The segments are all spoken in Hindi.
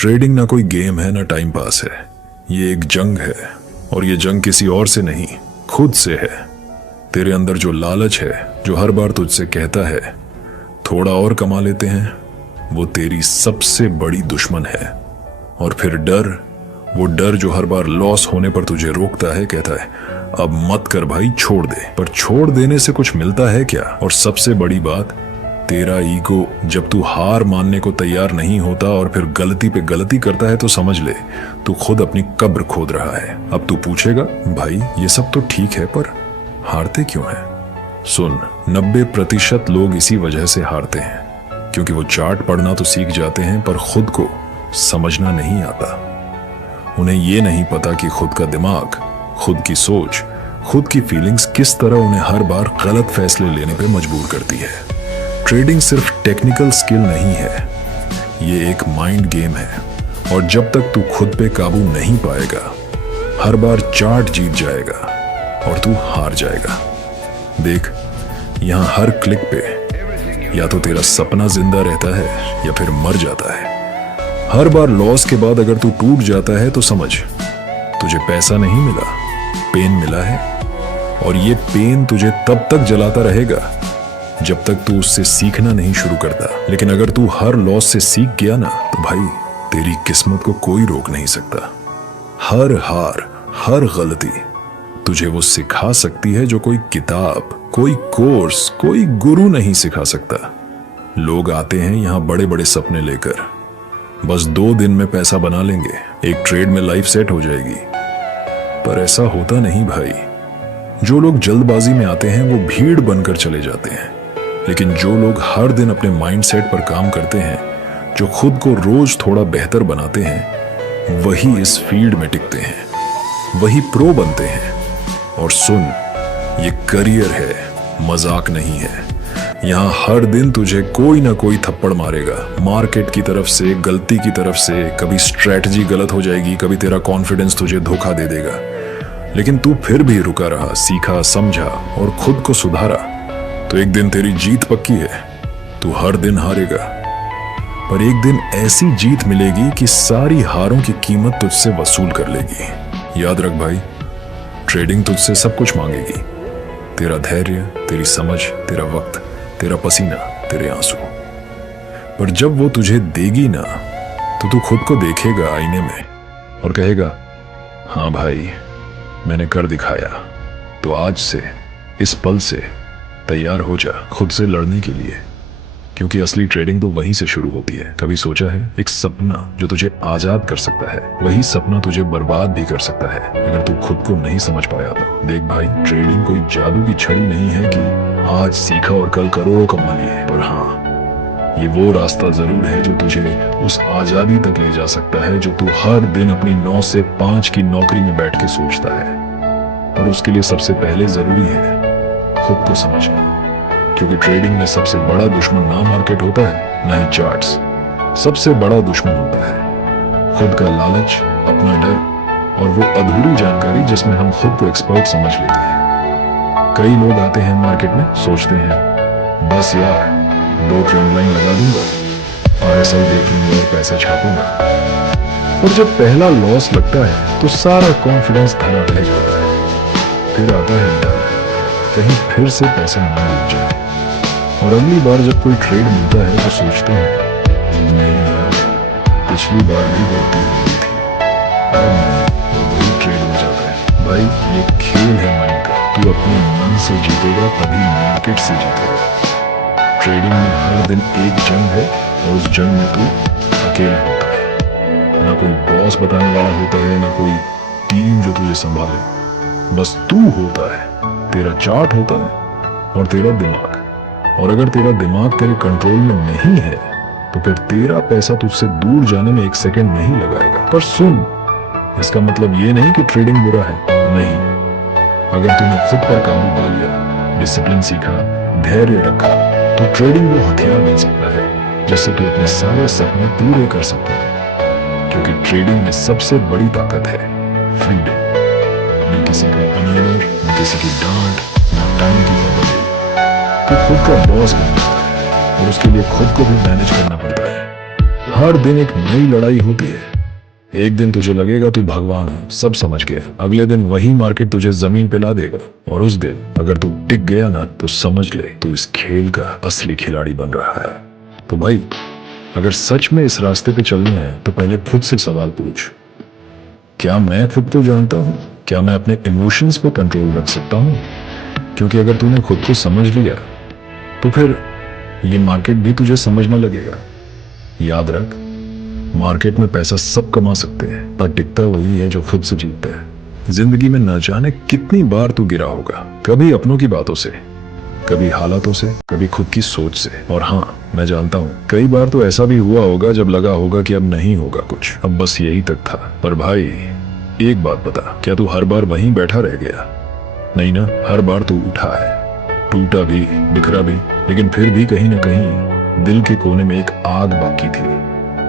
ट्रेडिंग ना कोई गेम है ना टाइम पास है, ये एक जंग है। और ये जंग किसी और से नहीं, खुद से है। तेरे अंदर जो लालच है, जो हर बार तुझसे कहता है थोड़ा और कमा लेते हैं, वो तेरी सबसे बड़ी दुश्मन है। और फिर डर, वो डर जो हर बार लॉस होने पर तुझे रोकता है, कहता है अब मत कर भाई, छोड़ दे। पर छोड़ देने से कुछ मिलता है क्या? और सबसे बड़ी बात, तेरा ईगो जब तू हार मानने को तैयार नहीं होता और फिर गलती पे गलती करता है तो समझ ले तू खुद अपनी कब्र खोद रहा है। अब तू पूछेगा भाई ये सब तो ठीक है पर हारते क्यों हैं? सुन, 90% लोग इसी वजह से हारते हैं, क्योंकि वो चार्ट पढ़ना तो सीख जाते हैं पर खुद को समझना नहीं आता। उन्हें ये नहीं पता कि खुद का दिमाग, खुद की सोच, खुद की फीलिंग्स किस तरह उन्हें हर बार गलत फैसले लेने पे मजबूर करती है। ट्रेडिंग सिर्फ टेक्निकल स्किल नहीं है, ये एक माइंड गेम है। और जब तक तू खुद पे काबू नहीं पाएगा, हर बार चार्ट जीत जाएगा और तू हार जाएगा। देख, यहां हर क्लिक पे या तो तेरा सपना जिंदा रहता है या फिर मर जाता है। हर बार लॉस के बाद अगर तू टूट जाता है तो समझ तुझे पैसा नहीं मिला, पेन मिला है। और ये पेन तुझे तब तक जलाता रहेगा जब तक तू उससे सीखना नहीं शुरू करता। लेकिन अगर तू हर लॉस से सीख गया ना, तो भाई तेरी किस्मत को कोई रोक नहीं सकता। हर हार, हर गलती तुझे वो सिखा सकती है जो कोई किताब, कोई कोर्स, कोई गुरु नहीं सिखा सकता। लोग आते हैं यहां बड़े बड़े सपने लेकर, बस 2 दिन में पैसा बना लेंगे, एक ट्रेड में लाइफ सेट हो जाएगी। पर ऐसा होता नहीं भाई। जो लोग जल्दबाजी में आते हैं वो भीड़ बनकर चले जाते हैं, लेकिन जो लोग हर दिन अपने माइंडसेट पर काम करते हैं, जो खुद को रोज थोड़ा बेहतर बनाते हैं, वही इस फील्ड में टिकते हैं, वही प्रो बनते हैं। और सुन, ये करियर है, मजाक नहीं है। यहाँ हर दिन तुझे कोई ना कोई थप्पड़ मारेगा, मार्केट की तरफ से, गलती की तरफ से। कभी स्ट्रेटजी गलत हो जाएगी, कभी तेरा कॉन्फिडेंस तुझे धोखा दे देगा, लेकिन तू फिर भी रुका रहा, सीखा, समझा और खुद को सुधारा। तो एक दिन तेरी जीत पक्की है। तू हर दिन हारेगा, पर एक दिन ऐसी जीत मिलेगी कि सारी हारों की कीमत तुझसे वसूल कर लेगी। याद रख भाई, ट्रेडिंग तुझसे सब कुछ मांगेगी, तेरा धैर्य, तेरी समझ, तेरा वक्त, तेरा पसीना, तेरे आंसू। पर जब वो तुझे देगी ना, तो तू खुद को देखेगा आईने में और कहेगा हाँ भाई, मैंने कर दिखाया। तो आज से, इस पल से तैयार हो जा खुद से लड़ने के लिए, क्योंकि असली ट्रेडिंग तो वहीं से शुरू होती है। कभी सोचा है, एक सपना जो तुझे आजाद कर सकता है, वही सपना तुझे बर्बाद भी कर सकता है अगर तू खुद को नहीं समझ पाया तो। देख भाई, ट्रेडिंग कोई जादू की छड़ी नहीं है कि आज सीखा और कल करोड़ों कमा लिए। पर हाँ, ये वो रास्ता जरूर है जो तुझे उस आजादी तक ले जा सकता है जो तू हर दिन अपनी 9 से 5 की नौकरी में बैठ के सोचता है। और उसके लिए सबसे पहले जरूरी है खुद को समझना, क्योंकि ट्रेडिंग में सबसे बड़ा दुश्मन ना मार्केट होता है, ना ही चार्ट्स। सबसे बड़ा दुश्मन होता है खुद का लालच, अपना डर और वो अधूरी जानकारी जिसमें हम खुद को एक्सपर्ट समझ लेते हैं। कई लोग आते हैं मार्केट में, सोचते हैं बस यार 2 ट्रेंड लाइन लगा दूंगा और ऐसा ही देख लूंगा और पैसा छापूंगा। और जब पहला लॉस लगता है तो सारा कॉन्फिडेंस धरा रह जाता है। फिर आता है डर, कहीं फिर से पैसा ना मिल जाए। और अगली बार जब कोई ट्रेड मिलता है तो सोचते हैं नहीं यार, पिछली बार भी गलती हुई थी, और वही ट्रेड हो जाता है। भाई ये खेल है माइंड का, तू अपने मन से जीतेगा तभी मार्केट से जीतेगा। ट्रेडिंग में हर दिन एक जंग है और उस जंग में तू अकेला होता है। ना कोई बॉस बताने वाला होता है, ना कोई टीम जो तुझे संभाले, बस तू होता है, तेरा चार्ट होता है और तेरा दिमाग। और अगर तेरा दिमाग तेरे कंट्रोल में नहीं है तो फिर तेरा पैसा तुझसे दूर जाने में 1 सेकंड नहीं लगाएगा। पर सुन, इसका मतलब ये नहीं कि ट्रेडिंग बुरा है, नहीं। अगर तूने खुद पर काबू पा लिया, डिसिप्लिन सीखा, धैर्य रखा, तो ट्रेडिंग वो हथियार बन सकता है जिससे तू अपने सारे सपने पूरे कर सकता है। क्योंकि ट्रेडिंग में सबसे बड़ी ताकत है फ्रीडम। न किसी का अनियर, न किसी की डांट, न टाइम की पाबंदी। तो खुद का बॉस बन जाता है और उसके लिए खुद को भी मैनेज करना पड़ता है। हर दिन एक नई लड़ाई होती है। एक दिन तुझे लगेगा तू भगवान है, सब समझ गया। अगले दिन वही मार्केट तुझे जमीन पे ला देगा। और उस दिन अगर तू टिक गया ना तो समझ ले तू इस खेल का असली खिलाड़ी बन रहा है। तो भाई, अगर सच में इस रास्ते पे चलना है तो पहले खुद से सवाल पूछ, क्या मैं खुद को जानता हूँ? क्या मैं अपने इमोशंस पे कंट्रोल रख सकता हूँ? क्योंकि अगर तूने खुद को समझ लिया तो फिर ये मार्केट भी तुझे समझने लगेगा। याद रख, मार्केट में पैसा सब कमा सकते हैं, पर टिकता वही है जो खुद से जीतता है। जिंदगी में न जाने कितनी बार तू गिरा होगा, कभी अपनों की बातों से, कभी हालातों से, कभी खुद की सोच से। और हाँ, मैं जानता हूँ कई बार तो ऐसा भी हुआ होगा जब लगा होगा कि अब नहीं होगा कुछ, अब बस यही तक था। पर भाई, एक बात बता, क्या तू हर बार वहीं बैठा रह गया? नहीं ना, हर बार तू उठा है, टूटा भी, बिखरा भी, लेकिन फिर भी कहीं ना कहीं दिल के कोने में एक आग बाकी थी,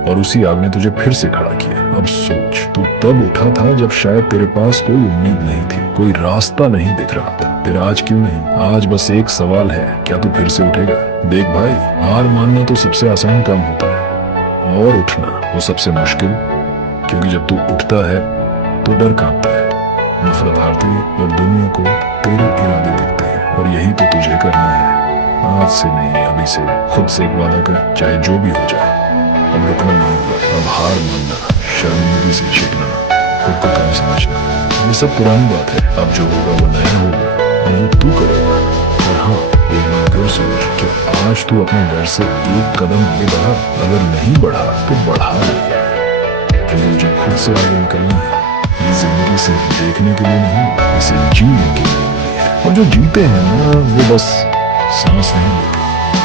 और उसी आग ने तुझे फिर से खड़ा किया। अब सोच, तू तब उठा था जब शायद तेरे पास कोई उम्मीद नहीं थी, कोई रास्ता नहीं दिख रहा था। फिर आज क्यों नहीं? आज बस एक सवाल है, क्या तू फिर से उठेगा? देख भाई, हार मानना तो सबसे आसान काम होता है, और उठना वो सबसे मुश्किल। क्योंकि जब तू उठता है तो डर कांपता है, नफरत हारती है, और दुनिया को तेरे इरादे दिखते हैं। और यही तो तुझे करना है। आज से नहीं, अभी से खुद से एक वादा कर, चाहे जो भी हो जाए। अब रुकना नहीं होगा, अब हार मानना, शर्मिंदगी से छिपना, खुद को कम समझना, ये सब पुरानी बात है। अब जो होगा वो नया होगा, और वो तू करेगा। और हाँ, एक बात और सोच कि आज तू अपने डर से एक कदम आगे बढ़ा, अगर नहीं बढ़ा तो बढ़ा ले। क्योंकि मुझे खुद से आगे निकलना है। ये जिंदगी सिर्फ देखने के लिए नहीं, इसे जीने के लिए भी है। और जो जीते हैं ना, वो बस सांस नहीं लेते,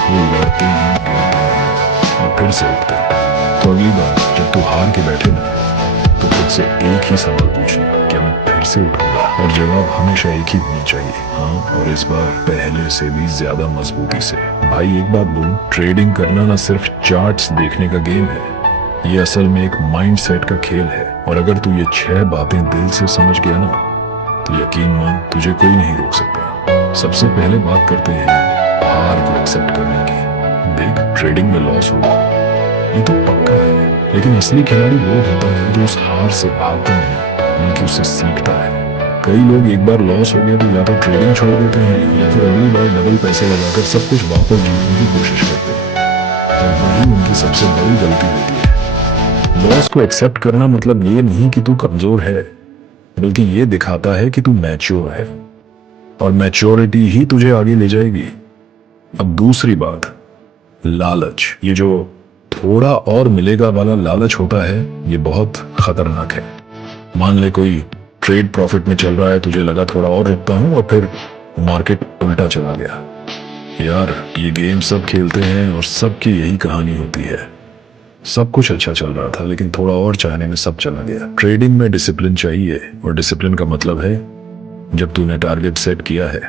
वो लड़ते हैं, गिरते हैं और फिर से उठते हैं। तो अगली बार जब तू हार के बैठे ना, तो खुद से एक ही सवाल पूछना, क्या मैं फिर से उठूंगा? और जवाब हमेशा एक ही होना चाहिए, हाँ, और इस बार पहले से भी ज्यादा मजबूती से। भाई एक बात बोलूं, ट्रेडिंग करना ना सिर्फ चार्ट्स देखने का गेम है, ये असल में एक माइंडसेट का खेल है। और अगर तू ये 6 बातें दिल से समझ गया ना, तो यकीन मान, तुझे कोई नहीं रोक सकता। सबसे पहले बात करते हैं हार को एक्सेप्ट करने की। देख, ट्रेडिंग में लॉस होगा, ये तो पक्का है, लेकिन असली खिलाड़ी वो होता है जो उस हार से भागता नहीं, बल्कि उससे सीखता है। कई लोग एक बार लॉस हो गया तो या तो ट्रेडिंग छोड़ देते हैं, या फिर अगली बार डबल पैसे लगाकर सब कुछ वापस जीतने की कोशिश करते हैं, और वही उनकी सबसे बड़ी गलती होती है। लॉस को एक्सेप्ट करना मतलब ये नहीं कि तू कमजोर है, बल्कि ये दिखाता है कि तू मैच्योर है, और मैच्योरिटी ही तुझे आगे ले जाएगी। अब दूसरी बात, लालच। ये जो थोड़ा और मिलेगा वाला लालच होता है, ये बहुत खतरनाक है। मान ले कोई ट्रेड प्रॉफिट में चल रहा है, तुझे लगा थोड़ा और रुकता हूं, और फिर मार्केट उल्टा चला गया। यार, ये गेम सब खेलते हैं और सबकी यही कहानी होती है। सब कुछ अच्छा चल रहा था, लेकिन थोड़ा और चाहने में सब चला गया। ट्रेडिंग में डिसिप्लिन चाहिए, और डिसिप्लिन का मतलब है जब तूने टारगेट सेट किया है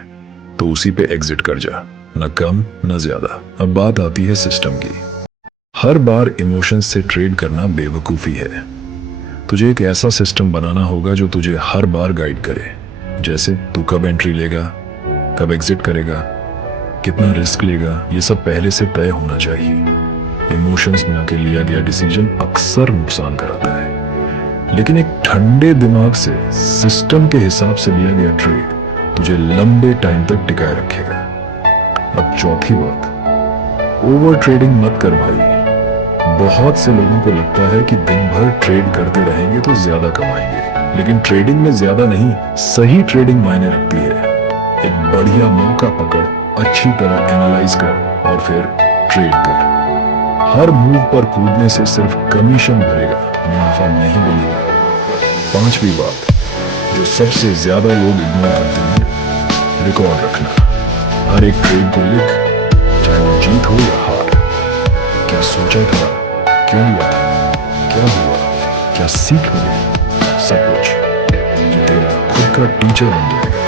तो उसी पे एग्जिट कर जा, न कम न ज्यादा। अब बात आती है सिस्टम की। हर बार इमोशंस से ट्रेड करना बेवकूफी है। तुझे एक ऐसा सिस्टम बनाना होगा जो तुझे हर बार गाइड करे। जैसे तू कब एंट्री लेगा, कब एग्जिट करेगा, कितना रिस्क लेगा, ये सब पहले से तय होना चाहिए। इमोशंस में आके लिया गया डिसीजन अक्सर नुकसान कराता है, लेकिन एक ठंडे दिमाग से, सिस्टम के हिसाब से लिया गया ट्रेड तुझे लंबे टाइम तक टिकाए रखेगा। अब चौथी बात, ओवर ट्रेडिंग मत कर भाई। बहुत से लोगों को लगता है कि दिन भर ट्रेड करते रहेंगे तो ज्यादा कमाएंगे, लेकिन ट्रेडिंग में ज्यादा नहीं, सही ट्रेडिंग मायने रखती है। एक बढ़िया मौका पकड़, अच्छी तरह एनालाइज कर, और फिर ट्रेड कर। हर मूव पर कूदने से सिर्फ कमीशन बढ़ेगा, मुनाफा नहीं बढ़ेगा। पांचवी बात, जो सबसे ज्यादा लोग इग्नोर करते हैं, रिकॉर्ड रखना। हर एक ट्रेड को लिख, चाहे वो जीत हो या हार। क्या सोचा था, क्यों लिया था, क्या हुआ, क्या सीख मिली, सब कुछ। ये तेरा खुद का टीचर बन जाएगा।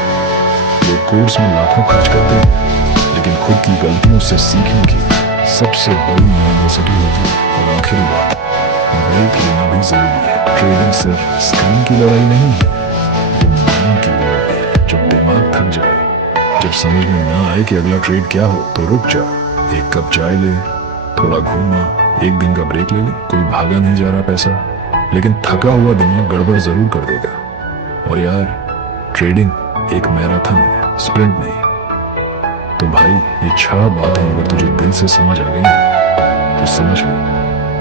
लोग कोर्स में लाखों खर्च करते हैं, लेकिन खुद की गलतियों से सीखने की सबसे बड़ी यूनिवर्सिटी होती है। और आखिरी बात, ब्रेक लेना भी जरूरी है। ट्रेडिंग सिर्फ स्क्रीन की लड़ाई नहीं है, ये माइंड की लड़ाई है। जब दिमाग थक जाए, जब समझ में ना आए कि अगला ट्रेड क्या हो, तो रुक जा, एक कप चाय ले, थोड़ा घूमा, एक दिन का ब्रेक ले ले, कोई भागा नहीं जा रहा पैसा, लेकिन थका हुआ दिमाग गड़बड़ जरूर कर देगा। और यार, ट्रेडिंग एक मैराथन है, स्प्रिंट नहीं। तो भाई, ये 6 बातें अगर तुझे दिल से समझ आ गई ना, तो समझ ले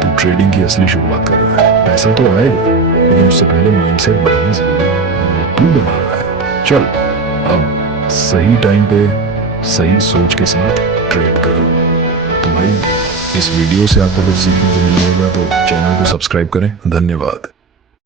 तू ट्रेडिंग की असली शुरुआत कर रहा है। पैसा तो आएगा, लेकिन उससे पहले माइंडसेट बनाना जरूरी है। तू बना रहा है। चल, अब सही टाइम पे सही सोच के साथ ट्रेड करो। तो भाई, इस वीडियो से आपको कुछ सीखने को मिला होगा तो चैनल को सब्सक्राइब करें। धन्यवाद।